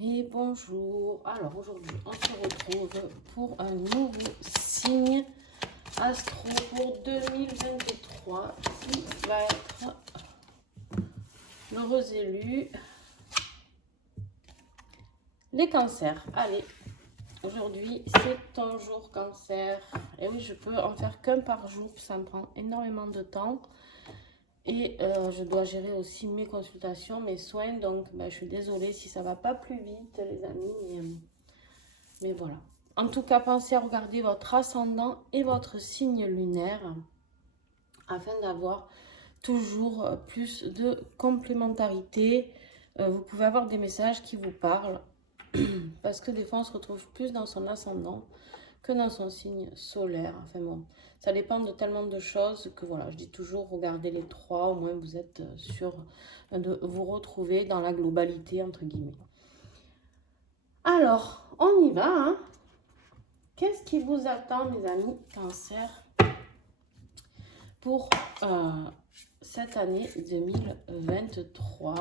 Et bonjour, alors aujourd'hui on se retrouve pour un nouveau signe astro pour 2023 qui va être l'heureux élu, les cancers. Allez, aujourd'hui c'est ton jour cancer, et oui je peux en faire qu'un par jour, ça me prend énormément de temps. Et je dois gérer aussi mes consultations, mes soins, donc je suis désolée si ça va pas plus vite les amis, mais voilà. En tout cas, pensez à regarder votre ascendant et votre signe lunaire afin d'avoir toujours plus de complémentarité. Vous pouvez avoir des messages qui vous parlent parce que des fois on se retrouve plus dans son ascendant que dans son signe solaire. Enfin bon, ça dépend de tellement de choses que voilà, je dis toujours regardez les trois, au moins vous êtes sûr de vous retrouver dans la globalité entre guillemets. Alors, on y va, hein. Qu'est-ce qui vous attend, mes amis Cancer, pour cette année 2023?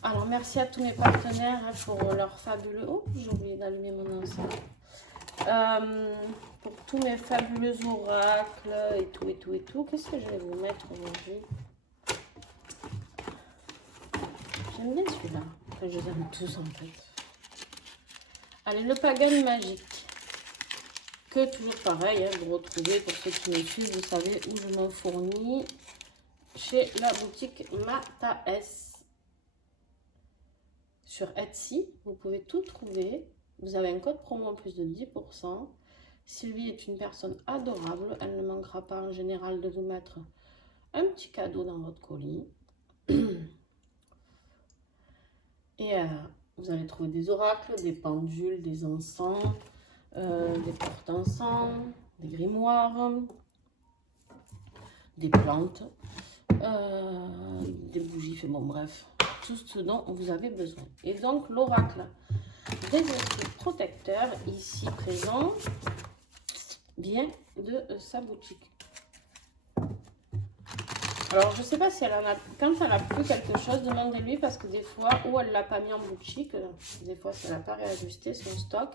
Alors, merci à tous mes partenaires pour leur fabuleux... Oh, j'ai oublié d'allumer mon enceinte. Pour tous mes fabuleux oracles et tout, et tout, et tout. Qu'est-ce que je vais vous mettre aujourd'hui? J'aime bien celui-là. Enfin, je les aime tous, en fait. Allez, le Pagan magique. Que toujours pareil, hein, vous retrouvez, pour ceux qui me suivent, vous savez où je me fournis, chez la boutique Mataes. Sur Etsy, vous pouvez tout trouver. Vous avez un code promo en plus de 10%. Sylvie est une personne adorable. Elle ne manquera pas en général de vous mettre un petit cadeau dans votre colis. Et vous allez trouver des oracles, des pendules, des encens, des porte-encens, des grimoires, des plantes, des bougies, fait bon bref, tout ce dont vous avez besoin. Et donc l'oracle des esprits protecteurs ici présent vient de sa boutique. Alors je sais pas si elle en a, quand elle a plus quelque chose, demandez-lui parce que des fois, ou elle l'a pas mis en boutique, des fois ça n'a pas réajusté son stock,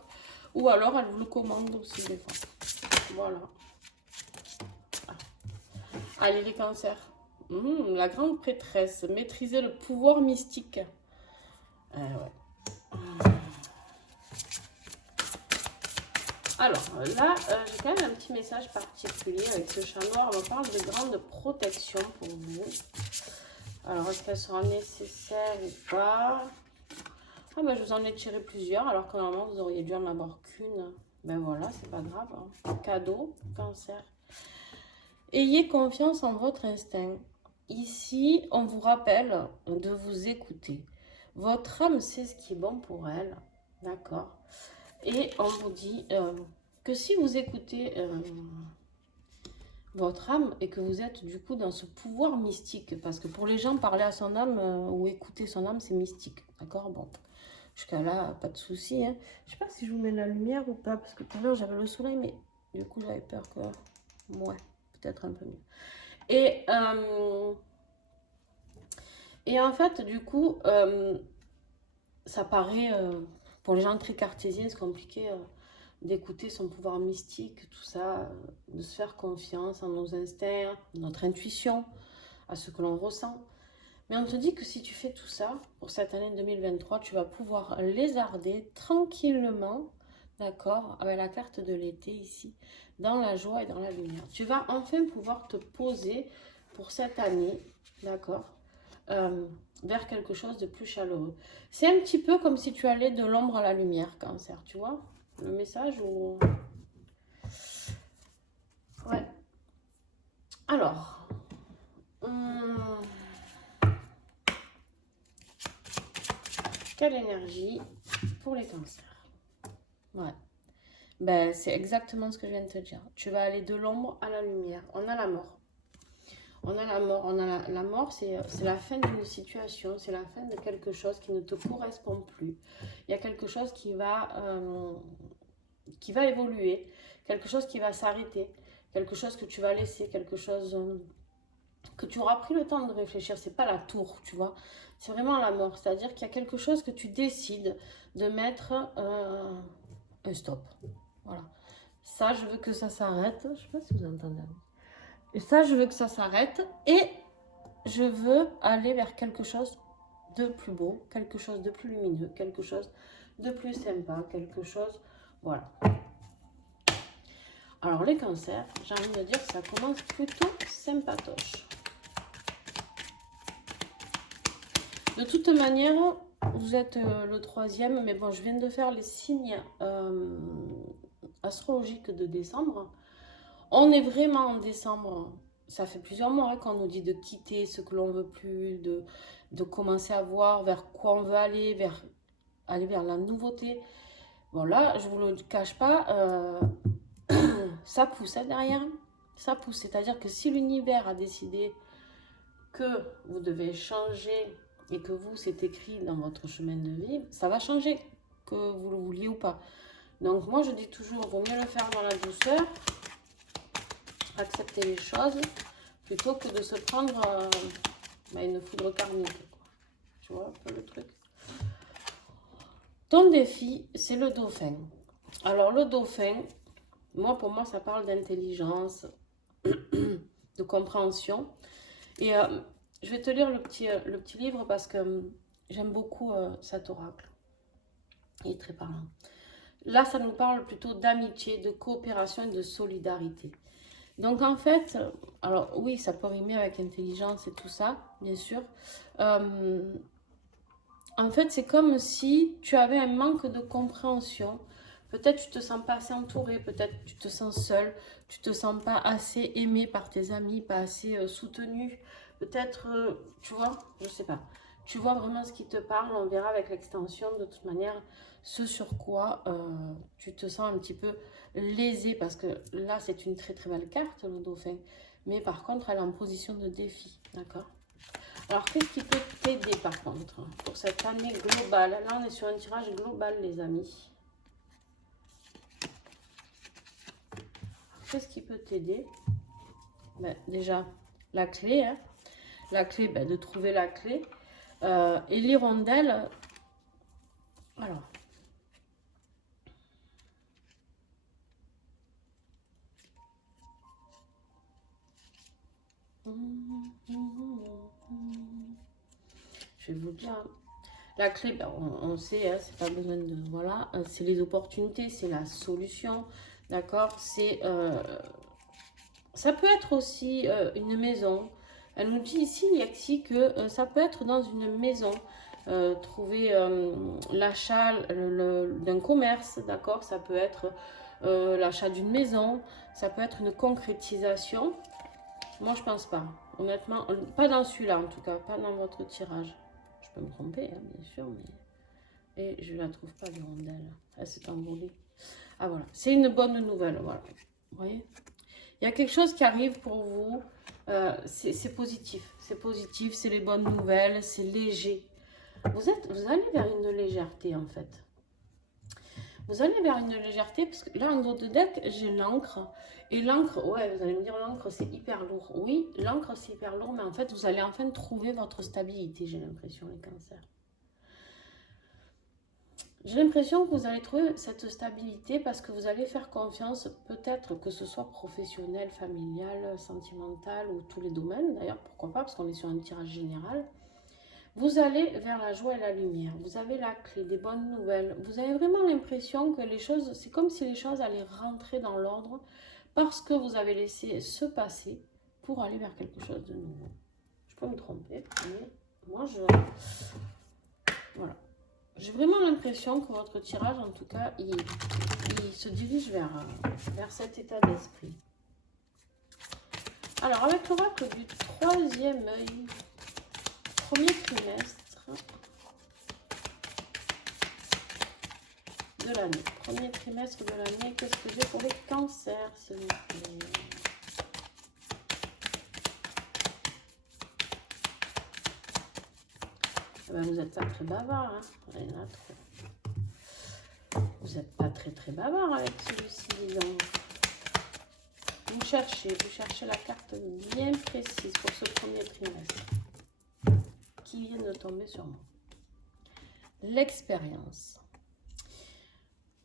ou alors elle vous le commande aussi des fois. Voilà. Allez les cancers. La grande prêtresse, maîtriser le pouvoir mystique. Ouais. Alors là, j'ai quand même un petit message particulier avec ce chat noir. On parle de grande protection pour vous. Alors, est-ce qu'elle sera nécessaire ou pas? Ah ben, je vous en ai tiré plusieurs, alors que normalement, vous auriez dû en avoir qu'une. Ben voilà, c'est pas grave. Hein. Cadeau, cancer. Ayez confiance en votre instinct. Ici, on vous rappelle de vous écouter. Votre âme sait ce qui est bon pour elle. D'accord? Et on vous dit que si vous écoutez votre âme et que vous êtes du coup dans ce pouvoir mystique, parce que pour les gens, parler à son âme ou écouter son âme, c'est mystique. D'accord? Bon, jusqu'à là, pas de souci. Hein. Je sais pas si je vous mets la lumière ou pas, parce que tout à l'heure j'avais le soleil, mais du coup j'avais peur que... Ouais, peut-être un peu mieux. Et en fait, du coup, ça paraît, pour les gens très cartésiens, c'est compliqué d'écouter son pouvoir mystique, tout ça, de se faire confiance en nos instincts, notre intuition, à ce que l'on ressent. Mais on te dit que si tu fais tout ça, pour cette année 2023, tu vas pouvoir lézarder tranquillement, d'accord, avec la carte de l'été ici, dans la joie et dans la lumière. Tu vas enfin pouvoir te poser pour cette année, d'accord, vers quelque chose de plus chaleureux. C'est un petit peu comme si tu allais de l'ombre à la lumière, cancer, tu vois le message ou... Ouais. Alors, quelle énergie pour les cancers? Ouais. Ben, c'est exactement ce que je viens de te dire. Tu vas aller de l'ombre à la lumière. On a la mort. On a la mort. On a la mort, c'est la fin d'une situation. C'est la fin de quelque chose qui ne te correspond plus. Il y a quelque chose qui va évoluer. Quelque chose qui va s'arrêter. Quelque chose que tu vas laisser. Quelque chose que tu auras pris le temps de réfléchir. C'est pas la tour, tu vois. C'est vraiment la mort. C'est-à-dire qu'il y a quelque chose que tu décides de mettre un stop. Voilà. Ça, je veux que ça s'arrête. Je sais pas si vous entendez. Et ça, je veux que ça s'arrête. Et je veux aller vers quelque chose de plus beau, quelque chose de plus lumineux, quelque chose de plus sympa, quelque chose... Voilà. Alors, les cancers, j'ai envie de dire que ça commence plutôt sympatoche. De toute manière, vous êtes le 3e, mais bon, je viens de faire les signes astrologiques de décembre. On est vraiment en décembre. Ça fait plusieurs mois hein, qu'on nous dit de quitter ce que l'on veut plus, de commencer à voir vers quoi on veut aller vers la nouveauté. Bon là, je vous le cache pas, ça pousse hein, derrière. Ça pousse, c'est-à-dire que si l'univers a décidé que vous devez changer et que vous, c'est écrit dans votre chemin de vie, ça va changer, que vous le vouliez ou pas. Donc moi, je dis toujours, il vaut mieux le faire dans la douceur, accepter les choses, plutôt que de se prendre une foudre karmique. Quoi. Tu vois un peu le truc. Ton défi, c'est le dauphin. Alors le dauphin, pour moi, ça parle d'intelligence, de compréhension. Et je vais te lire le petit livre parce que j'aime beaucoup cet oracle. Il est très parlant. Là, ça nous parle plutôt d'amitié, de coopération et de solidarité. Donc en fait, alors oui, ça peut rimer avec intelligence et tout ça, bien sûr. En fait, c'est comme si tu avais un manque de compréhension. Peut-être tu te sens pas assez entouré, peut-être tu te sens seul, tu te sens pas assez aimé par tes amis, pas assez soutenu. Peut-être, tu vois, je sais pas. Tu vois vraiment ce qui te parle, on verra avec l'extension de toute manière ce sur quoi tu te sens un petit peu lésé parce que là c'est une très très belle carte le dauphin, mais par contre elle est en position de défi, d'accord? Alors qu'est-ce qui peut t'aider par contre pour cette année globale? Là on est sur un tirage global les amis. Qu'est-ce qui peut t'aider? Déjà la clé, hein. La clé, de trouver la clé. Et l'hirondelle, alors, je vais vous dire, la clé, on sait, hein, c'est pas besoin de, voilà, c'est les opportunités, c'est la solution, d'accord, c'est, ça peut être aussi une maison. Elle nous dit ici, Lexi, que ça peut être dans une maison. Trouver l'achat d'un commerce, d'accord? Ça peut être l'achat d'une maison, ça peut être une concrétisation. Moi, je pense pas. Honnêtement, pas dans celui-là en tout cas, pas dans votre tirage. Je peux me tromper, hein, bien sûr, mais... Et je la trouve pas, l'hirondelle. Elle s'est envolée. Ah voilà, c'est une bonne nouvelle, voilà. Vous voyez? Il y a quelque chose qui arrive pour vous. C'est positif, c'est les bonnes nouvelles, c'est léger. Vous allez vers une légèreté en fait. Vous allez vers une légèreté parce que là en gros de deck j'ai l'encre. Et l'encre, ouais, vous allez me dire l'encre c'est hyper lourd. Oui, l'encre c'est hyper lourd, mais en fait vous allez enfin trouver votre stabilité, j'ai l'impression, les cancers. J'ai l'impression que vous allez trouver cette stabilité parce que vous allez faire confiance, peut-être que ce soit professionnel, familial, sentimental ou tous les domaines. D'ailleurs, pourquoi pas, parce qu'on est sur un tirage général. Vous allez vers la joie et la lumière. Vous avez la clé, des bonnes nouvelles. Vous avez vraiment l'impression que les choses, c'est comme si les choses allaient rentrer dans l'ordre parce que vous avez laissé se passer pour aller vers quelque chose de nouveau. Je peux me tromper, mais moi, voilà. J'ai vraiment l'impression que votre tirage, en tout cas, il se dirige vers cet état d'esprit. Alors, avec l'oracle du 3e œil, premier trimestre de l'année. Premier trimestre de l'année, qu'est-ce que j'ai pour les cancers, s'il vous plaît? Vous n'êtes pas très bavard, hein. Il y en a trop. Vous n'êtes pas très bavard avec celui-ci, donc. vous cherchez la carte bien précise pour ce premier trimestre qui vient de tomber sur moi. L'expérience.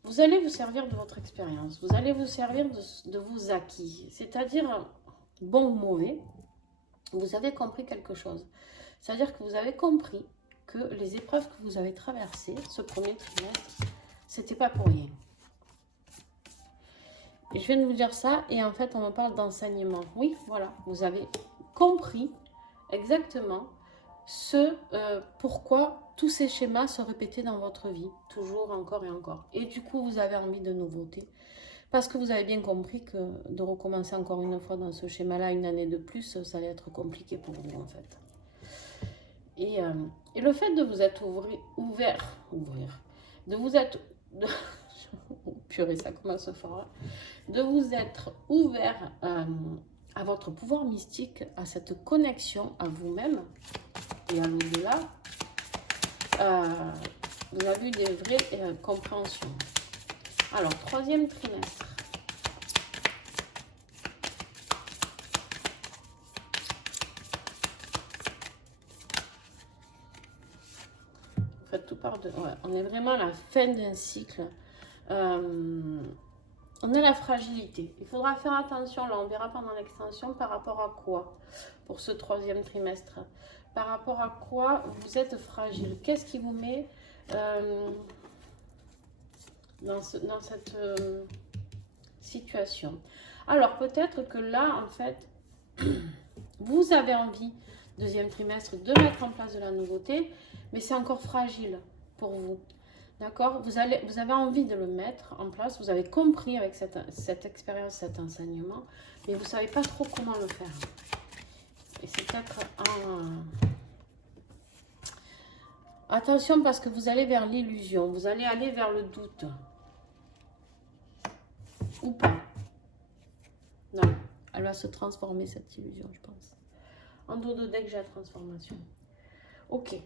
Vous allez vous servir de votre expérience, vous allez vous servir de vos acquis, c'est-à-dire, bon ou mauvais, vous avez compris quelque chose. C'est-à-dire que vous avez compris que les épreuves que vous avez traversées, ce premier trimestre, c'était pas pour rien. Et je viens de vous dire ça, et en fait, on me parle d'enseignement. Oui, voilà, vous avez compris exactement pourquoi tous ces schémas se répétaient dans votre vie, toujours, encore et encore. Et du coup, vous avez envie de nouveautés. Parce que vous avez bien compris que de recommencer encore une fois dans ce schéma-là, une année de plus, ça allait être compliqué pour vous, en fait. Et le fait de vous être ouvert, de vous être... purée, ça commence fort, hein, de vous être ouvert à votre pouvoir mystique, à cette connexion à vous-même et à l'au-delà, vous avez eu des vraies compréhensions. Alors, troisième trimestre. En fait, tout part de... Ouais, on est vraiment à la fin d'un cycle. On a la fragilité. Il faudra faire attention, là on verra pendant l'extension, par rapport à quoi pour ce troisième trimestre. Par rapport à quoi vous êtes fragile. Qu'est-ce qui vous met dans cette situation. Alors peut-être que là, en fait, vous avez envie, deuxième trimestre, de mettre en place de la nouveauté, mais c'est encore fragile pour vous. D'accord, vous avez envie de le mettre en place, vous avez compris avec cette expérience, cet enseignement, mais vous ne savez pas trop comment le faire. Et c'est peut-être attention parce que vous allez vers l'illusion, vous allez aller vers le doute. Ou pas. Non, elle va se transformer cette illusion, je pense. En dodo dès que j'ai la transformation. Ok.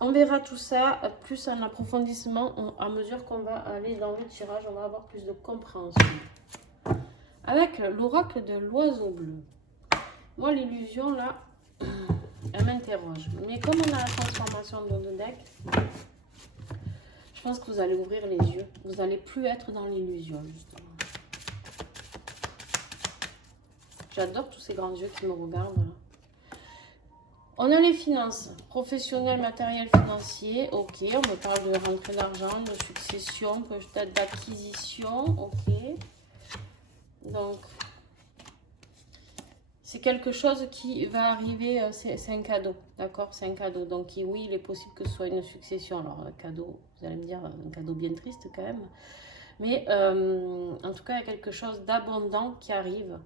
On verra tout ça plus en approfondissement à mesure qu'on va aller dans le tirage. On va avoir plus de compréhension. Avec l'oracle de l'oiseau bleu. Moi, l'illusion, là, elle m'interroge. Mais comme on a la transformation dans le deck, je pense que vous allez ouvrir les yeux. Vous n'allez plus être dans l'illusion, justement. J'adore tous ces grands yeux qui me regardent, là. On a les finances, professionnelles, matériel, financier, ok. On me parle de rentrée d'argent, de succession, peut-être d'acquisition, ok. Donc, c'est quelque chose qui va arriver, c'est un cadeau, d'accord? C'est un cadeau. Donc, oui, il est possible que ce soit une succession. Alors, un cadeau, vous allez me dire, un cadeau bien triste quand même. Mais, en tout cas, il y a quelque chose d'abondant qui arrive.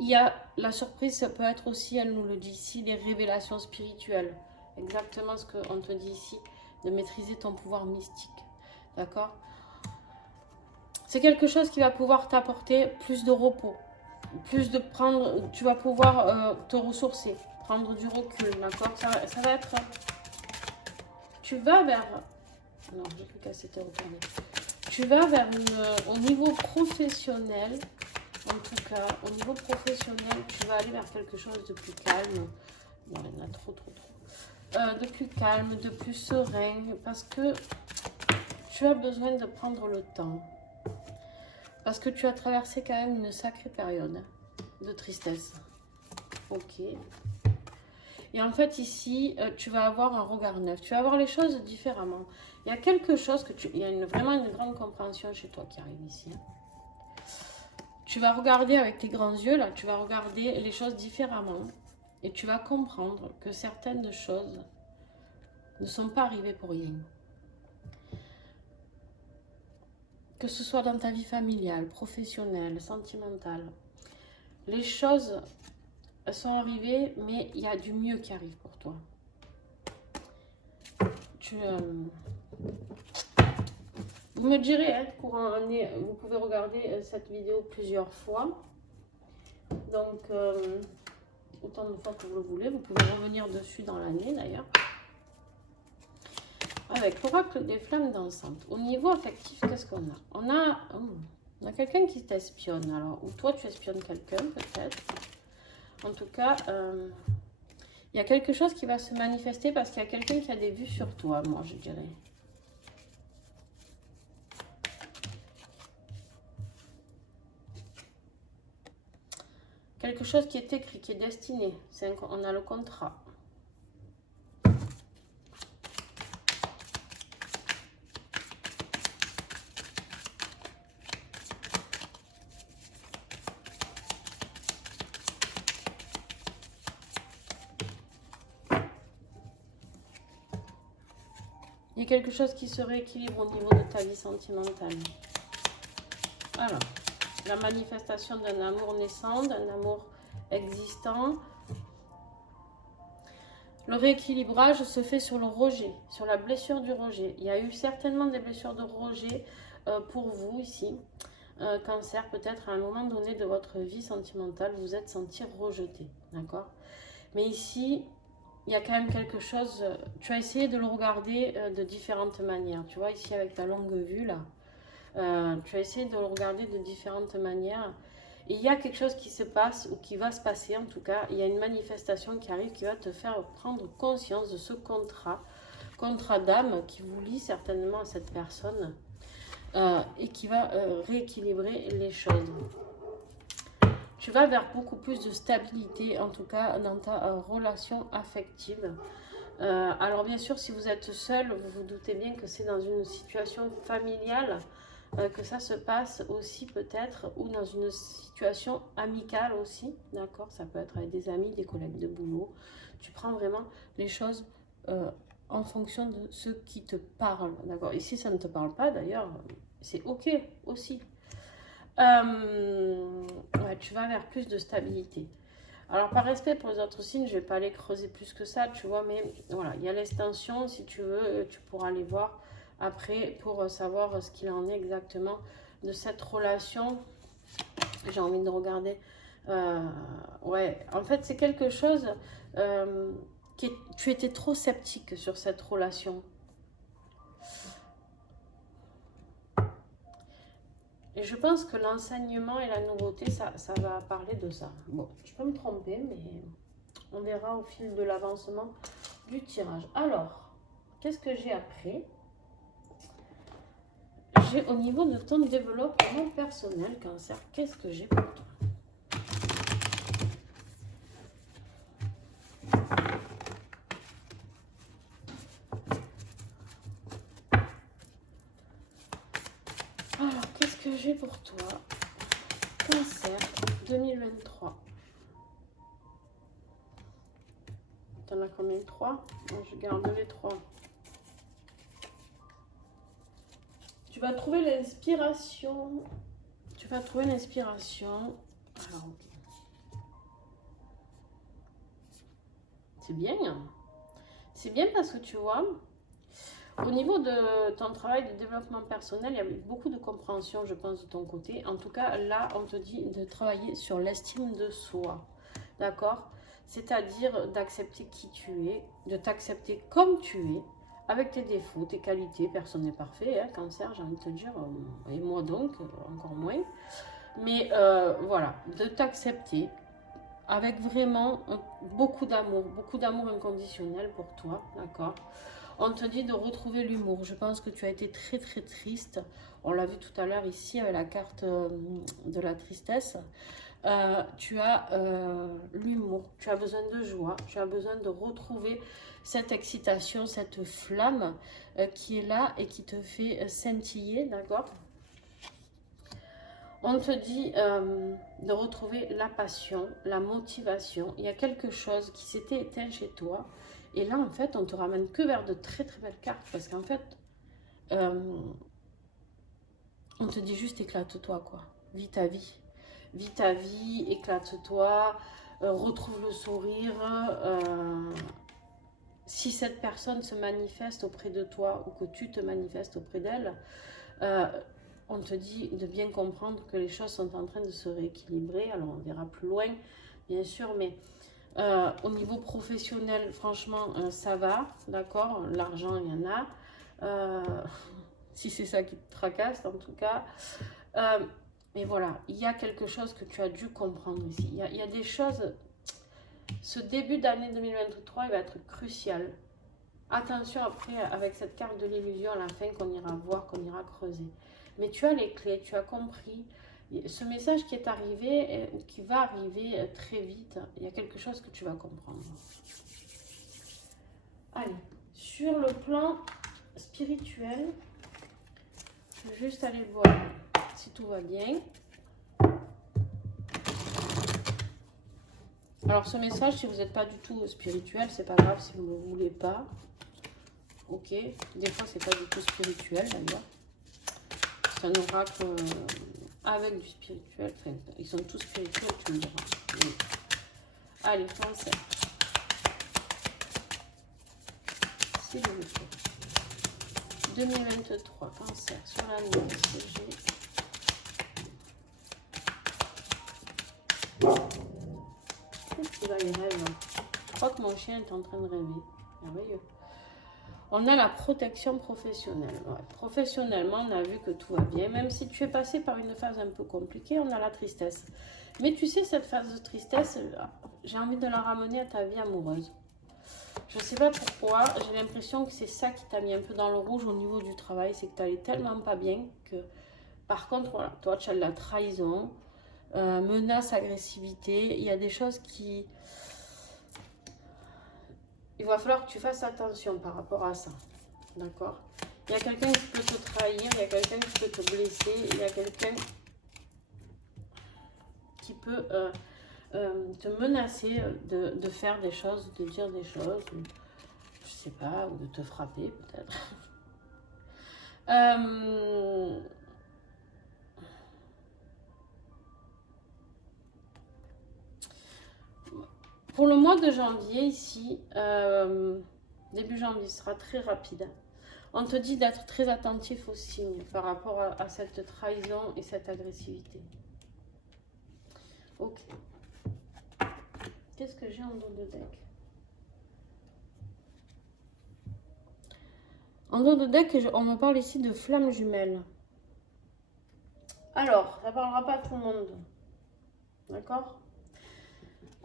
Il y a la surprise, ça peut être aussi, elle nous le dit ici, les révélations spirituelles. Exactement ce qu'on te dit ici, de maîtriser ton pouvoir mystique. D'accord? C'est quelque chose qui va pouvoir t'apporter plus de repos, tu vas pouvoir te ressourcer, prendre du recul. D'accord? Ça va être... Tu vas vers... Non, j'ai plus qu'à s'être retourné. Tu vas vers au niveau professionnel. En tout cas, au niveau professionnel, tu vas aller vers quelque chose de plus calme. Bon, il y en a trop. De plus calme, de plus serein. Parce que tu as besoin de prendre le temps. Parce que tu as traversé quand même une sacrée période de tristesse. Ok. Et en fait, ici, tu vas avoir un regard neuf. Tu vas voir les choses différemment. Il y a quelque chose il y a vraiment une grande compréhension chez toi qui arrive ici. Tu vas regarder avec tes grands yeux, là, tu vas regarder les choses différemment et tu vas comprendre que certaines choses ne sont pas arrivées pour rien. Que ce soit dans ta vie familiale, professionnelle, sentimentale, les choses sont arrivées, mais il y a du mieux qui arrive pour toi. Vous me direz, hein, vous pouvez regarder cette vidéo plusieurs fois. Donc, autant de fois que vous le voulez. Vous pouvez revenir dessus dans l'année, d'ailleurs. Avec l'oracle des flammes dansantes. Au niveau affectif, qu'est-ce qu'on a? On a Il y a quelqu'un qui t'espionne, alors, ou toi tu espionnes quelqu'un peut-être. En tout cas, il y a quelque chose qui va se manifester parce qu'il y a quelqu'un qui a des vues sur toi, moi je dirais. Quelque chose qui est écrit, qui est destiné. On a le contrat. Il y a quelque chose qui se rééquilibre au niveau de ta vie sentimentale. Alors, la manifestation d'un amour naissant, d'un amour existant. Le rééquilibrage se fait sur le rejet, sur la blessure du rejet. Il y a eu certainement des blessures de rejet pour vous ici. Cancer, peut-être à un moment donné de votre vie sentimentale, vous êtes senti rejeté, d'accord? Mais ici, il y a quand même quelque chose, tu as essayé de le regarder de différentes manières. Tu vois, ici avec ta longue vue, là, tu as essayé de le regarder de différentes manières. Et il y a quelque chose qui se passe, ou qui va se passer en tout cas. Il y a une manifestation qui arrive qui va te faire prendre conscience de ce contrat d'âme qui vous lie certainement à cette personne et qui va rééquilibrer les choses. Tu vas vers beaucoup plus de stabilité, en tout cas dans ta relation affective. Alors bien sûr, si vous êtes seul, vous vous doutez bien que c'est dans une situation familiale que ça se passe aussi peut-être, ou dans une situation amicale aussi, d'accord? Ça peut être avec des amis, des collègues de boulot. Tu prends vraiment les choses en fonction de ce qui te parle, d'accord? Et si ça ne te parle pas, d'ailleurs, c'est ok aussi. Ouais, tu vas vers plus de stabilité. Alors, par respect pour les autres signes, je ne vais pas aller creuser plus que ça, tu vois, mais voilà, il y a l'extension, si tu veux, tu pourras aller voir après pour savoir ce qu'il en est exactement de cette relation. J'ai envie de regarder. Ouais, en fait, c'est quelque chose tu étais trop sceptique sur cette relation. Et je pense que l'enseignement et la nouveauté, ça va parler de ça. Bon, je peux me tromper, mais on verra au fil de l'avancement du tirage. Alors, qu'est-ce que j'ai après? J'ai au niveau de ton développement personnel, Cancer, qu'est-ce que j'ai pour toi? Alors, qu'est-ce que j'ai pour toi? Cancer 2023. T'en as combien? 3? Je garde les 3. Tu vas trouver l'inspiration. Tu vas trouver l'inspiration. Alors, c'est bien. C'est bien parce que tu vois, au niveau de ton travail de développement personnel, il y a beaucoup de compréhension, je pense, de ton côté. En tout cas, là, on te dit de travailler sur l'estime de soi. D'accord? C'est-à-dire d'accepter qui tu es, de t'accepter comme tu es, avec tes défauts, tes qualités. Personne n'est parfait, hein, Cancer, j'ai envie de te dire, et moi donc, encore moins. Mais voilà, de t'accepter avec vraiment beaucoup d'amour inconditionnel pour toi, d'accord? On te dit de retrouver l'humour. Je pense que tu as été très très triste. On l'a vu tout à l'heure ici avec la carte de la tristesse. Tu as l'humour, tu as besoin de joie, tu as besoin de retrouver cette excitation, cette flamme qui est là et qui te fait scintiller, d'accord? On te dit de retrouver la passion, la motivation. Il y a quelque chose qui s'était éteint chez toi. Et là, en fait, on te ramène que vers de très très belles cartes. Parce qu'en fait, on te dit juste éclate-toi, quoi. Vis ta vie. Vis ta vie, éclate-toi, retrouve le sourire. Si cette personne se manifeste auprès de toi ou que tu te manifestes auprès d'elle, on te dit de bien comprendre que les choses sont en train de se rééquilibrer. Alors, on verra plus loin, bien sûr, mais au niveau professionnel, franchement, ça va, d'accord? L'argent, il y en a. Si c'est ça qui te tracasse, en tout cas. Mais voilà, il y a quelque chose que tu as dû comprendre ici. Il y a des choses... Ce début d'année 2023, il va être crucial. Attention après, avec cette carte de l'illusion à la fin qu'on ira voir, qu'on ira creuser. Mais tu as les clés, tu as compris. Ce message qui est arrivé, ou qui va arriver très vite, il y a quelque chose que tu vas comprendre. Allez, sur le plan spirituel, je vais juste aller voir si tout va bien. Alors ce message, si vous n'êtes pas du tout spirituel, c'est pas grave si vous ne le voulez pas. Ok, des fois c'est pas du tout spirituel d'ailleurs. C'est un oracle avec du spirituel. Enfin, ils sont tous spirituels, tu me diras. Oui. Allez, Cancer. Si vous le faites. 2023, Cancer, sur la ligne CG. Qu'est-ce qu'il a, il rêve? Je crois que mon chien est en train de rêver. Merveilleux. On a la protection professionnelle. Ouais. Professionnellement, on a vu que tout va bien. Même si tu es passé par une phase un peu compliquée, on a la tristesse. Mais tu sais, cette phase de tristesse, j'ai envie de la ramener à ta vie amoureuse. Je ne sais pas pourquoi, j'ai l'impression que c'est ça qui t'a mis un peu dans le rouge au niveau du travail. C'est que tu n'allais tellement pas bien que... Par contre, voilà, toi, tu as de la trahison, menace, agressivité. Il y a des choses qui... Il va falloir que tu fasses attention par rapport à ça. D'accord? Il y a quelqu'un qui peut te trahir, il y a quelqu'un qui peut te blesser, il y a quelqu'un qui peut te menacer de faire des choses, de dire des choses, je sais pas, ou de te frapper peut-être. Pour le mois de janvier, ici, début janvier sera très rapide. On te dit d'être très attentif aux signes par rapport à cette trahison et cette agressivité. Ok. Qu'est-ce que j'ai en dos de deck? En dos de deck, on me parle ici de flammes jumelles. Alors, ça ne parlera pas à tout le monde. D'accord?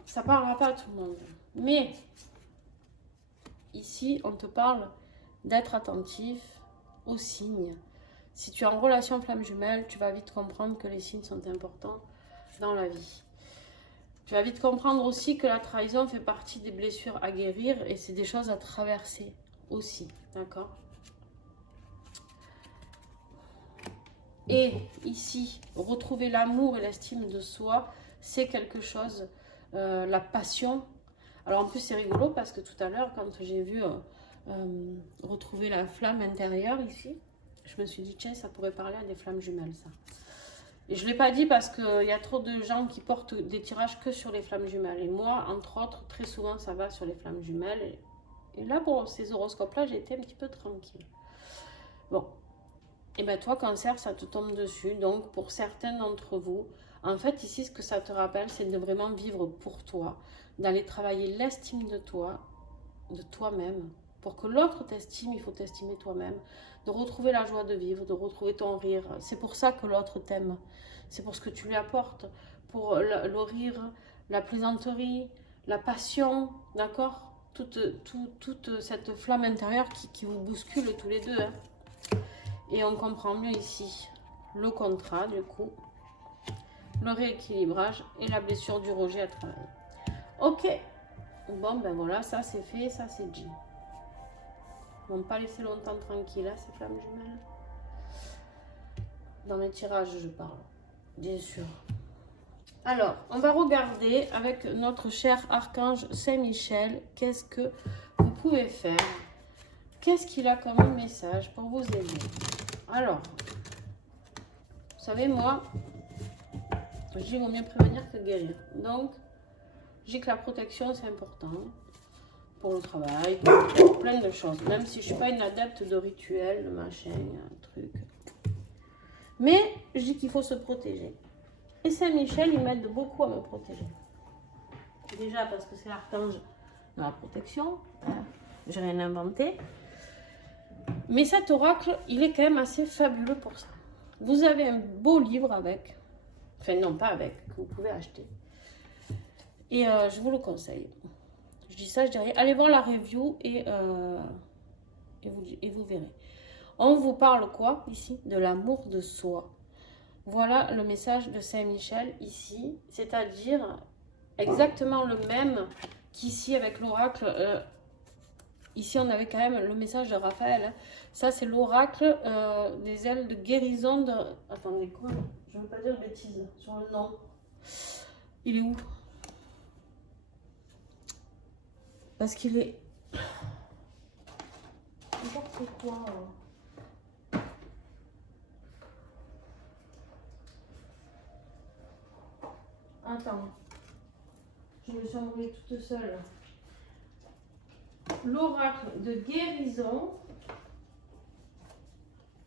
Ça ne parlera pas à tout le monde. Mais, ici, on te parle d'être attentif aux signes. Si tu es en relation flamme jumelle, tu vas vite comprendre que les signes sont importants dans la vie. Tu vas vite comprendre aussi que la trahison fait partie des blessures à guérir et c'est des choses à traverser aussi. D'accord? Et ici, retrouver l'amour et l'estime de soi, c'est quelque chose, la passion. Alors en plus, c'est rigolo parce que tout à l'heure, quand j'ai vu retrouver la flamme intérieure ici, je me suis dit, tiens, ça pourrait parler à des flammes jumelles, ça. Et je ne l'ai pas dit parce qu'il y a trop de gens qui portent des tirages que sur les flammes jumelles. Et moi, entre autres, très souvent, ça va sur les flammes jumelles. Et là, pour ces horoscopes-là, j'ai été un petit peu tranquille. Bon. Et bien toi, Cancer, ça te tombe dessus. Donc, pour certains d'entre vous, en fait, ici, ce que ça te rappelle, c'est de vraiment vivre pour toi, d'aller travailler l'estime de toi, de toi-même. Pour que l'autre t'estime, il faut t'estimer toi-même. De retrouver la joie de vivre, de retrouver ton rire. C'est pour ça que l'autre t'aime. C'est pour ce que tu lui apportes. Pour le rire, la plaisanterie, la passion, d'accord? Toute cette flamme intérieure qui vous bouscule tous les deux, hein. Et on comprend mieux ici le contrat, du coup, le rééquilibrage et la blessure du rejet à travailler. Ok, bon ben voilà, ça c'est fait, ça c'est dit. Ils vont pas laisser longtemps tranquille, hein, ces flammes jumelles. Dans mes tirages, je parle, bien sûr. Alors, on va regarder avec notre cher archange Saint-Michel, qu'est-ce que vous pouvez faire. Qu'est-ce qu'il a comme message pour vous aider? Alors, vous savez, moi, je dis vaut mieux prévenir que guérir. Donc, je dis que la protection, c'est important pour le travail, pour plein de choses. Même si je ne suis pas une adepte de rituels, de machin, un truc. Mais, je dis qu'il faut se protéger. Et Saint-Michel, il m'aide beaucoup à me protéger. Déjà parce que c'est l'archange de la protection. Hein, j'ai rien inventé. Mais cet oracle, il est quand même assez fabuleux pour ça. Vous avez un beau livre avec. Enfin, non, pas avec, que vous pouvez acheter. Et je vous le conseille. Je dis ça, je dis rien. Allez voir la review et vous verrez. On vous parle quoi ici? De l'amour de soi. Voilà le message de Saint-Michel ici, c'est-à-dire exactement le même qu'ici avec l'oracle. Ici, on avait quand même le message de Raphaël. Hein. Ça, c'est l'oracle des ailes de guérison de... Attendez, quoi? Je ne veux pas dire de bêtises sur le nom. Il est où? Parce qu'il est... N'importe quoi. Attends. Je me suis embrouillée toute seule. L'oracle de guérison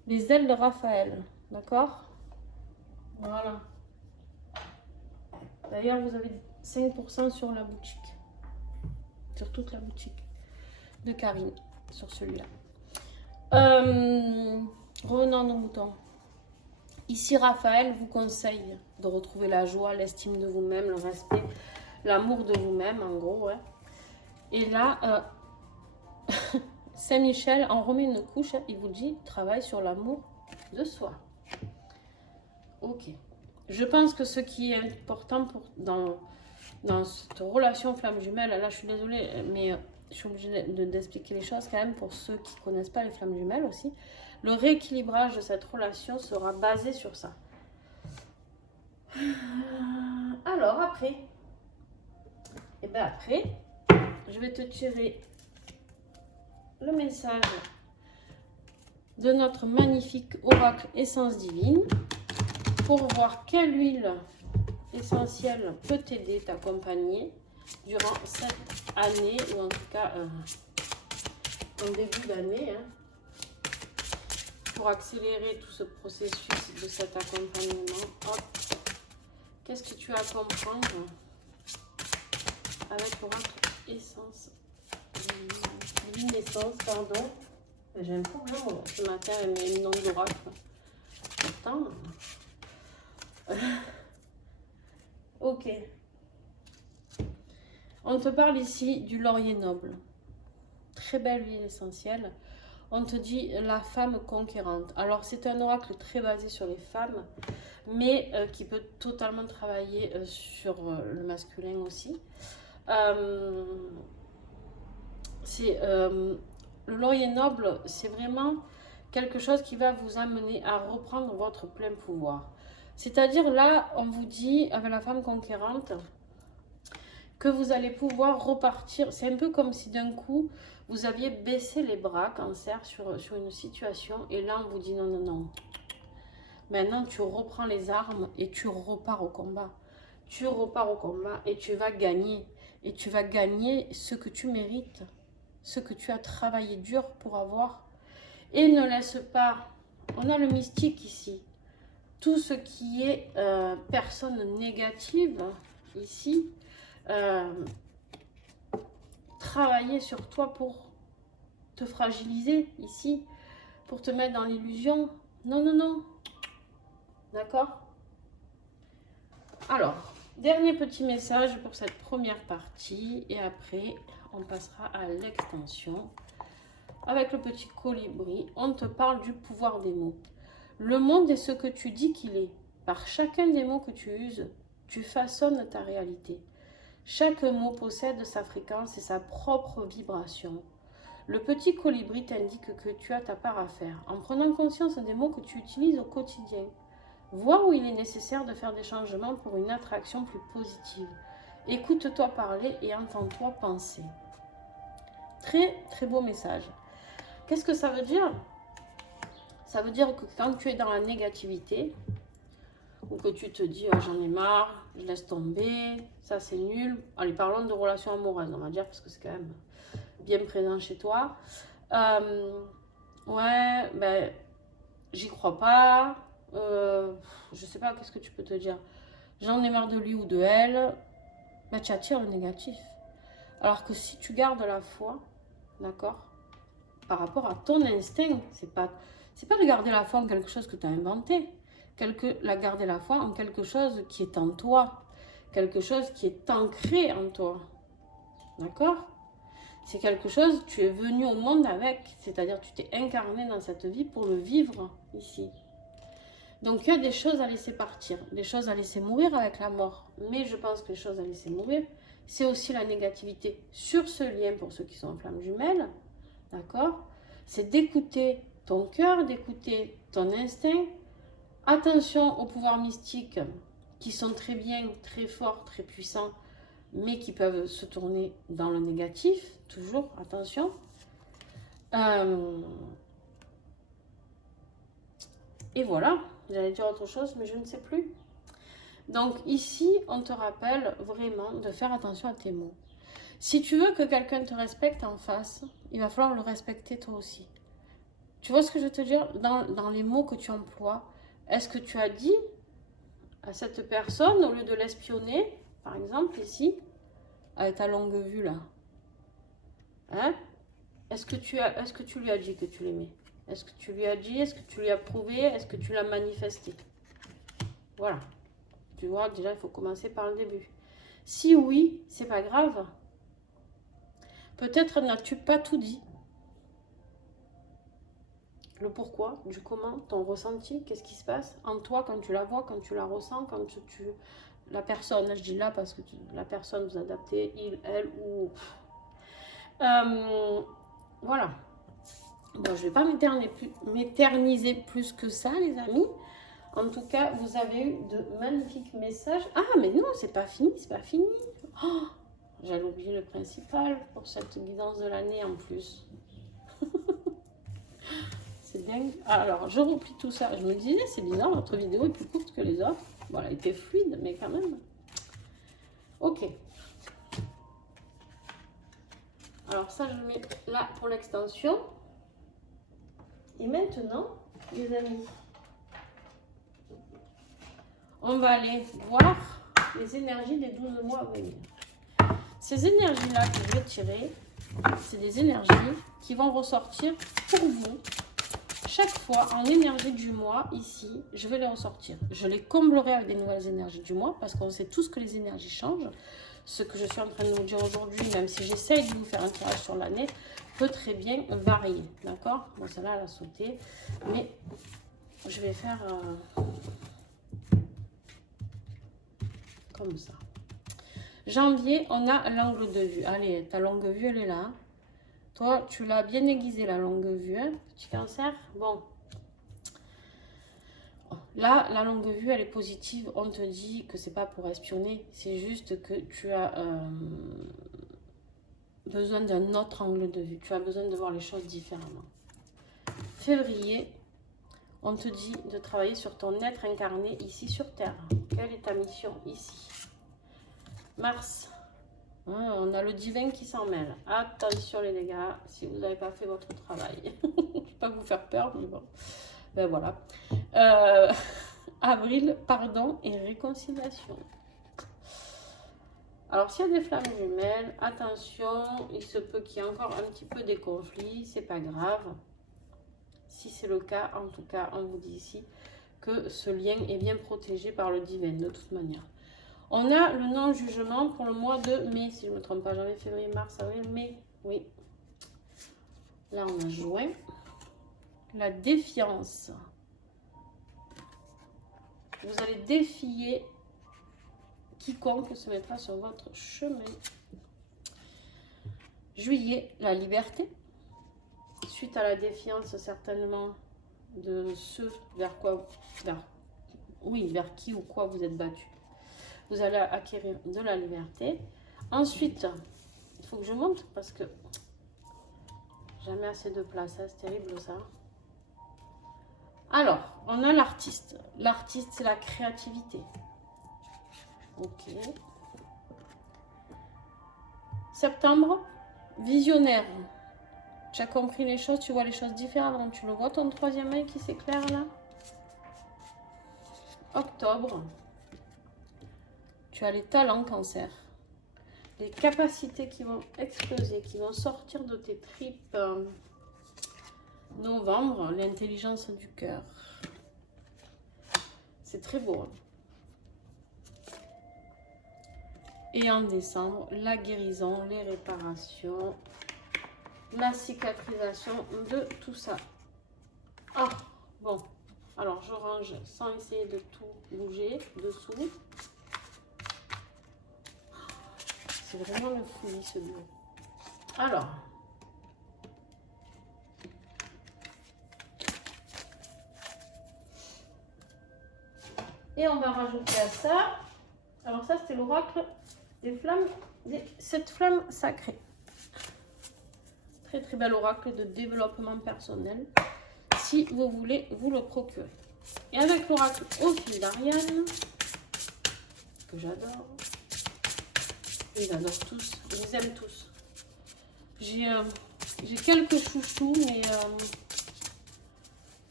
des ailes de Raphaël. D'accord? Voilà. D'ailleurs, vous avez 5% sur la boutique. Sur toute la boutique de Karine. Sur celui-là. Revenons à nos moutons. Ici, Raphaël vous conseille de retrouver la joie, l'estime de vous-même, le respect, l'amour de vous-même, en gros. Ouais. Et là, Saint-Michel en remet une couche. Il vous dit, travaille sur l'amour de soi. Ok. Je pense que ce qui est important dans cette relation flamme jumelle, là, je suis désolée, mais je suis obligée d'expliquer les choses quand même pour ceux qui ne connaissent pas les flammes jumelles aussi. Le rééquilibrage de cette relation sera basé sur ça. Alors après, et bien après, je vais te tirer le message de notre magnifique oracle essence divine pour voir quelle huile essentielle peut t'aider, t'accompagner durant cette année, ou en tout cas en début d'année, hein, pour accélérer tout ce processus de cet accompagnement. Hop. Qu'est-ce que tu as à comprendre avec l'oracle essence divine essence, pardon. J'ai un problème ce matin avec mes noms d'oracle. Attends. Ok. On te parle ici du laurier noble. Très belle huile essentielle. On te dit la femme conquérante. Alors, c'est un oracle très basé sur les femmes, mais qui peut totalement travailler sur le masculin aussi. Le laurier noble, c'est vraiment quelque chose qui va vous amener à reprendre votre plein pouvoir. C'est-à-dire là, on vous dit, avec la femme conquérante, que vous allez pouvoir repartir. C'est un peu comme si d'un coup, vous aviez baissé les bras, cancer, sur une situation. Et là, on vous dit non, non, non. Maintenant, tu reprends les armes et tu repars au combat. Tu repars au combat et tu vas gagner. Et tu vas gagner ce que tu mérites. Ce que tu as travaillé dur pour avoir. Et ne laisse pas... On a le mystique ici. Tout ce qui est personne négative ici, travailler sur toi pour te fragiliser ici, pour te mettre dans l'illusion. Non, non, non. D'accord? Alors, dernier petit message pour cette première partie. Et après, on passera à l'extension. Avec le petit colibri, on te parle du pouvoir des mots. Le monde est ce que tu dis qu'il est. Par chacun des mots que tu uses, tu façonnes ta réalité. Chaque mot possède sa fréquence et sa propre vibration. Le petit colibri t'indique que tu as ta part à faire. En prenant conscience des mots que tu utilises au quotidien, vois où il est nécessaire de faire des changements pour une attraction plus positive. Écoute-toi parler et entends-toi penser. Très, très beau message. Qu'est-ce que ça veut dire? Ça veut dire que quand tu es dans la négativité, ou que tu te dis oh, j'en ai marre, je laisse tomber, ça c'est nul. Allez, parlons de relations amoureuses, on va dire, parce que c'est quand même bien présent chez toi. Ouais, ben, j'y crois pas. Je sais pas, qu'est-ce que tu peux te dire? J'en ai marre de lui ou de elle. Ben, tu attires le négatif. Alors que si tu gardes la foi, d'accord, par rapport à ton instinct, c'est pas de garder la foi en quelque chose que tu as inventé. la garder la foi en quelque chose qui est en toi, quelque chose qui est ancré en toi. D'accord? C'est quelque chose, tu es venu au monde avec, c'est-à-dire tu t'es incarné dans cette vie pour le vivre ici. Donc il y a des choses à laisser partir, des choses à laisser mourir avec la mort. Mais je pense que les choses à laisser mourir, c'est aussi la négativité sur ce lien pour ceux qui sont en flamme jumelle. D'accord? C'est d'écouter ton cœur, d'écouter ton instinct. Attention aux pouvoirs mystiques qui sont très bien, très forts, très puissants, mais qui peuvent se tourner dans le négatif. Toujours, attention. Et voilà, j'allais dire autre chose, mais je ne sais plus. Donc ici, on te rappelle vraiment de faire attention à tes mots. Si tu veux que quelqu'un te respecte en face, il va falloir le respecter toi aussi. Tu vois ce que je veux te dire dans les mots que tu emploies? Est-ce que tu as dit à cette personne, au lieu de l'espionner, par exemple ici, avec ta longue vue là, hein? Est-ce que tu lui as dit que tu l'aimais? Est-ce que tu lui as dit? Est-ce que tu lui as prouvé? Est-ce que tu l'as manifesté? Voilà. Tu vois, déjà, il faut commencer par le début. Si oui, c'est pas grave. Peut-être n'as-tu pas tout dit. Le pourquoi, du comment, ton ressenti, qu'est-ce qui se passe en toi quand tu la vois, quand tu la ressens, quand tu la personne, là je dis là parce que la personne vous adaptez, il, elle ou... voilà. Bon, je ne vais pas m'éterniser plus que ça, les amis. En tout cas, vous avez eu de magnifiques messages. Ah, mais non, c'est pas fini, c'est pas fini. Oh, j'allais oublier le principal pour cette guidance de l'année en plus. C'est dingue. Alors, je replie tout ça. Je me disais, c'est bizarre, votre vidéo est plus courte que les autres. Voilà, elle était fluide, mais quand même. Ok. Alors ça, je le mets là pour l'extension. Et maintenant, les amis, on va aller voir les énergies des 12 mois à venir. Ces énergies-là que je vais tirer, c'est des énergies qui vont ressortir pour vous. Chaque fois, en énergie du mois, ici, je vais les ressortir. Je les comblerai avec des nouvelles énergies du mois parce qu'on sait tous que les énergies changent. Ce que je suis en train de vous dire aujourd'hui, même si j'essaye de vous faire un tirage sur l'année, peut très bien varier. D'accord? Bon, celle-là, elle a sauté. Mais je vais faire comme ça. Janvier, on a l'angle de vue. Allez, ta longue vue, elle est là. Toi, tu l'as bien aiguisée, la longue vue, hein, petit cancer. Bon. Là, la longue vue, elle est positive. On te dit que c'est pas pour espionner. C'est juste que tu as besoin d'un autre angle de vue. Tu as besoin de voir les choses différemment. Février, on te dit de travailler sur ton être incarné ici sur Terre. Quelle est ta mission ici? Mars. On a le divin qui s'en mêle. Attention les gars, si vous n'avez pas fait votre travail. Je ne vais pas vous faire peur, mais bon. Ben voilà. Avril, pardon et réconciliation. Alors s'il y a des flammes jumelles, attention, il se peut qu'il y ait encore un petit peu des conflits, c'est pas grave. Si c'est le cas, en tout cas, on vous dit ici que ce lien est bien protégé par le divin de toute manière. On a le non-jugement pour le mois de mai, si je ne me trompe pas, janvier, février, mars, avril, mai, oui. Là, on a juin. La défiance. Vous allez défier quiconque se mettra sur votre chemin. Juillet, la liberté. Suite à la défiance, certainement, de ceux vers qui ou quoi vous êtes battu. Vous allez acquérir de la liberté. Ensuite, il faut que je monte parce que jamais assez de place, hein, c'est terrible ça. Alors, on a l'artiste. L'artiste, c'est la créativité. Ok. Septembre, visionnaire. Tu as compris les choses, tu vois les choses différemment. Tu le vois, ton troisième œil qui s'éclaire là. Octobre, tu as les talents cancer. Les capacités qui vont exploser, qui vont sortir de tes tripes. Novembre, l'intelligence du cœur. C'est très beau. Hein. Et en décembre, la guérison, les réparations, la cicatrisation de tout ça. Ah, bon. Alors, je range sans essayer de tout bouger dessous. C'est vraiment le fouillis, ce bleu. Alors. Et on va rajouter à ça. Alors ça, c'était l'oracle des flammes, des 7 flammes sacrées. Très très bel oracle de développement personnel. Si vous voulez vous le procurer. Et avec l'oracle au fil d'Ariane, que j'adore. Je les adore tous, je les aime tous. J'ai quelques chouchous, mais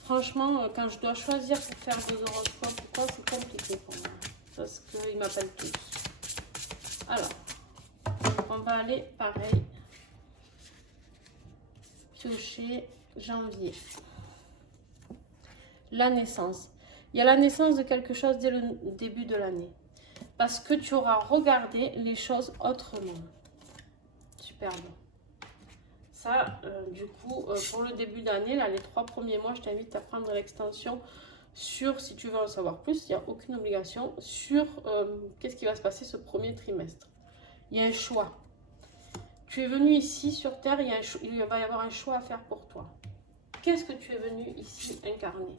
franchement, quand je dois choisir pour faire des horoscopes, c'est compliqué pour moi. Parce qu'ils m'appellent tous. Alors, on va aller pareil. Piocher janvier. La naissance. Il y a la naissance de quelque chose dès le début de l'année. Parce que tu auras regardé les choses autrement. Superbe. Ça, du coup, pour le début d'année, là, les 3 premiers mois, je t'invite à prendre l'extension sur, si tu veux en savoir plus, il n'y a aucune obligation, sur qu'est-ce qui va se passer ce premier trimestre. Il y a un choix. Tu es venu ici sur Terre, il va y avoir un choix à faire pour toi. Qu'est-ce que tu es venu ici incarner?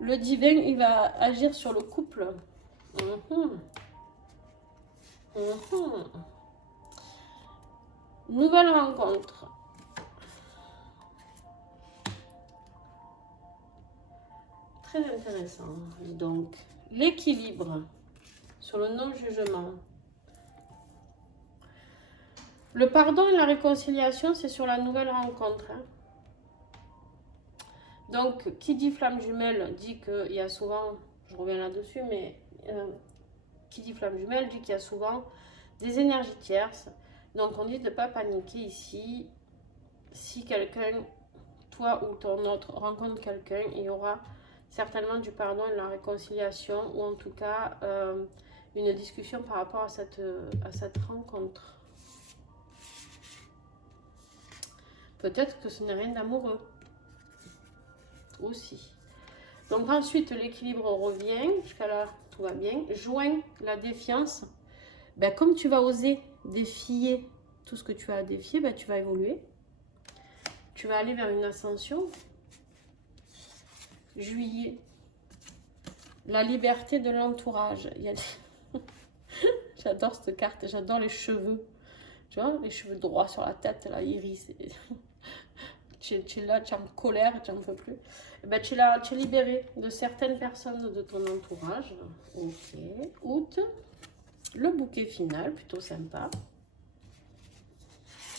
Le divin, il va agir sur le couple. Nouvelle rencontre. Très intéressant. Donc, l'équilibre sur le non-jugement. Le pardon et la réconciliation, c'est sur la nouvelle rencontre. Hein. Donc, qui dit flamme jumelle dit qu'il y a souvent, je reviens là-dessus, mais qui dit flamme jumelle dit qu'il y a souvent des énergies tierces. Donc, on dit de ne pas paniquer ici. Si quelqu'un, toi ou ton autre, rencontre quelqu'un, il y aura certainement du pardon et de la réconciliation, ou en tout cas, une discussion par rapport à cette rencontre. Peut-être que ce n'est rien d'amoureux. Aussi. Donc ensuite, l'équilibre revient. Jusqu'à là, tout va bien. Joint la défiance. Ben, comme tu vas oser défier tout ce que tu as à défier, ben, tu vas évoluer. Tu vas aller vers une ascension. Juillet. La liberté de l'entourage. Il y a J'adore cette carte. J'adore les cheveux. Tu vois, les cheveux droits sur la tête, là, iris. Tu es là, tu es en colère, tu n'en peux plus. Ben, tu es libéré de certaines personnes de ton entourage. Ok. Août. Le bouquet final, plutôt sympa.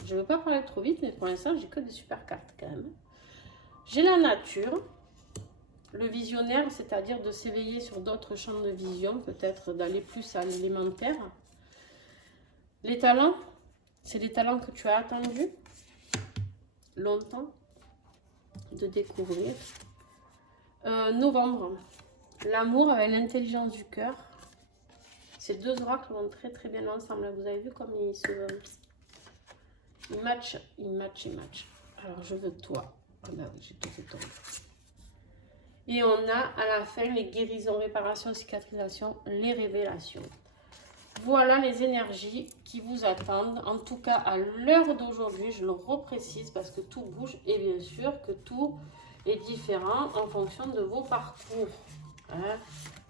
Je ne veux pas parler trop vite, mais pour l'instant, j'ai que des super cartes quand même. J'ai la nature. Le visionnaire, c'est-à-dire de s'éveiller sur d'autres champs de vision, peut-être d'aller plus à l'élémentaire. Les talents, c'est les talents que tu as attendus longtemps de découvrir. Novembre, l'amour avec l'intelligence du cœur. Ces deux oracles vont très très bien ensemble. Vous avez vu comme ils matchent, ils matchent. Alors je veux toi. Ah bah oui, j'ai tout fait tomber. Et on a à la fin les guérisons, réparations, cicatrisations, les révélations. Voilà les énergies qui vous attendent. En tout cas, à l'heure d'aujourd'hui, je le reprécise parce que tout bouge et bien sûr que tout est différent en fonction de vos parcours. Hein.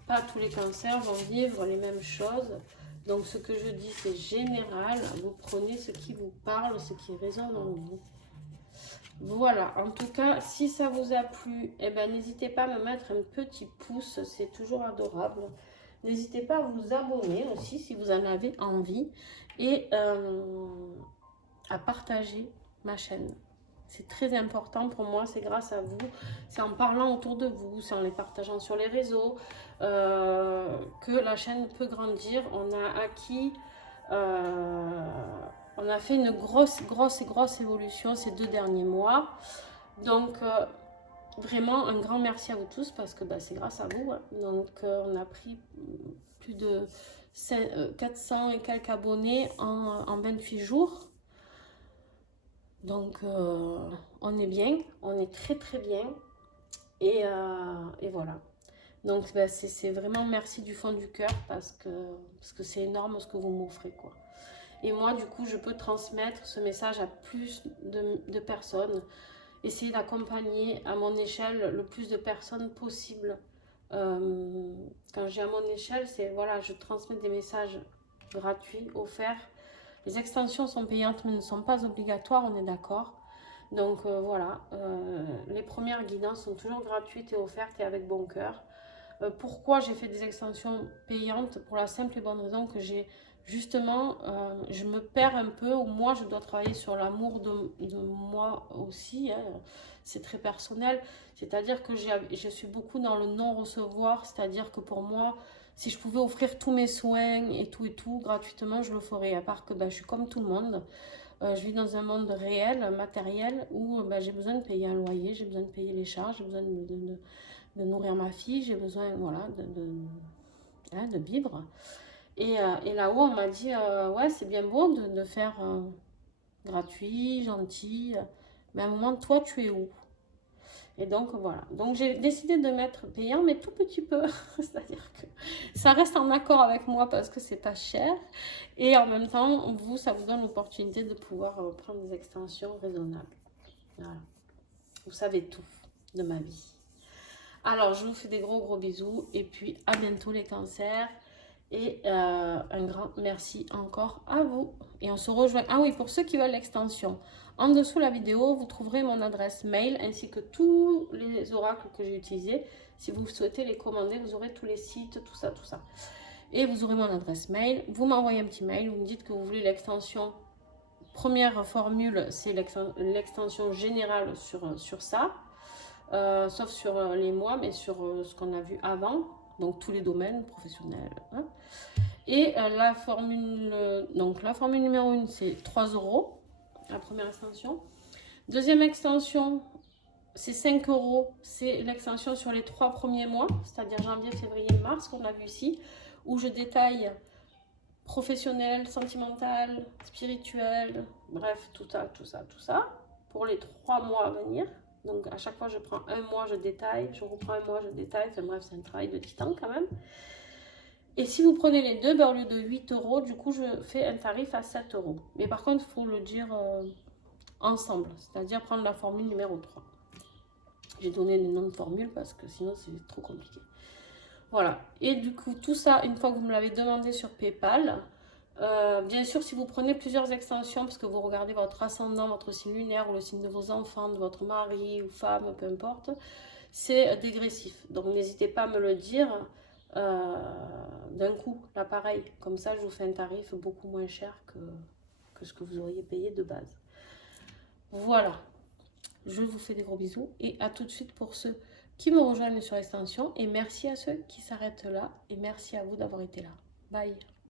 Pas tous les cancers vont vivre les mêmes choses. Donc, ce que je dis, c'est général. Vous prenez ce qui vous parle, ce qui résonne en vous. Voilà, en tout cas, si ça vous a plu, eh ben, n'hésitez pas à me mettre un petit pouce, c'est toujours adorable. N'hésitez pas à vous abonner aussi si vous en avez envie et à partager ma chaîne. C'est très important pour moi, c'est grâce à vous, c'est en parlant autour de vous, c'est en les partageant sur les réseaux que la chaîne peut grandir. On a acquis... on a fait une grosse évolution ces 2 derniers mois. Donc, vraiment un grand merci à vous tous parce que bah, c'est grâce à vous. Hein. Donc on a pris plus de 400 et quelques abonnés en 28 jours. Donc on est bien, on est très très bien. Et voilà. Donc bah, c'est vraiment merci du fond du cœur parce que c'est énorme ce que vous m'offrez, quoi. Et moi, du coup, je peux transmettre ce message à plus de personnes, essayer d'accompagner à mon échelle le plus de personnes possible. Quand j'ai à mon échelle, c'est voilà, je transmets des messages gratuits, offerts. Les extensions sont payantes mais ne sont pas obligatoires, on est d'accord. Donc voilà, les premières guidances sont toujours gratuites et offertes et avec bon cœur. Pourquoi j'ai fait des extensions payantes? Pour la simple et bonne raison que j'ai justement, je me perds un peu, ou moi je dois travailler sur l'amour de moi aussi, hein. C'est très personnel, c'est-à-dire que je suis beaucoup dans le non-recevoir, c'est-à-dire que pour moi, si je pouvais offrir tous mes soins et tout gratuitement, je le ferais, à part que ben, je suis comme tout le monde. Je vis dans un monde réel, matériel, où ben, j'ai besoin de payer un loyer, j'ai besoin de payer les charges, j'ai besoin de nourrir ma fille, j'ai besoin voilà, hein, de vivre. Et là-haut, on m'a dit, ouais, c'est bien beau de faire gratuit, gentil, mais à un moment, toi, tu es où? Et donc, voilà. Donc, j'ai décidé de mettre payant, mais tout petit peu. C'est-à-dire que ça reste en accord avec moi parce que c'est pas cher. Et en même temps, vous, ça vous donne l'opportunité de pouvoir prendre des extensions raisonnables. Voilà. Vous savez tout de ma vie. Alors, je vous fais des gros bisous et puis à bientôt les cancers. Et un grand merci encore à vous. Et on se rejoint. Ah oui, pour ceux qui veulent l'extension, en dessous de la vidéo, vous trouverez mon adresse mail ainsi que tous les oracles que j'ai utilisés. Si vous souhaitez les commander, vous aurez tous les sites, tout ça, tout ça. Et vous aurez mon adresse mail. Vous m'envoyez un petit mail, vous me dites que vous voulez l'extension. Première formule, c'est l'extension générale sur ça. Sauf sur les mois, mais sur ce qu'on a vu avant, donc tous les domaines professionnels. Hein. Et la formule numéro 1, c'est 3 €, la première extension. Deuxième extension, c'est 5 €, c'est l'extension sur les 3 premiers mois, c'est-à-dire janvier, février, mars, qu'on a vu ici, où je détaille professionnel, sentimental, spirituel, bref, tout ça, pour les 3 mois à venir. Donc à chaque fois je prends un mois, je détaille, je reprends un mois, je détaille, enfin bref c'est un travail de titan quand même. Et si vous prenez les deux, ben, au lieu de 8 €, du coup je fais un tarif à 7 €. Mais par contre il faut le dire ensemble, c'est-à-dire prendre la formule numéro 3. J'ai donné les noms de formules parce que sinon c'est trop compliqué. Voilà, et du coup tout ça, une fois que vous me l'avez demandé sur PayPal, bien sûr, si vous prenez plusieurs extensions, parce que vous regardez votre ascendant, votre signe lunaire ou le signe de vos enfants, de votre mari ou femme, peu importe, c'est dégressif. Donc n'hésitez pas à me le dire d'un coup, là pareil. Comme ça, je vous fais un tarif beaucoup moins cher que ce que vous auriez payé de base. Voilà, je vous fais des gros bisous et à tout de suite pour ceux qui me rejoignent sur l'extension. Et merci à ceux qui s'arrêtent là et merci à vous d'avoir été là. Bye.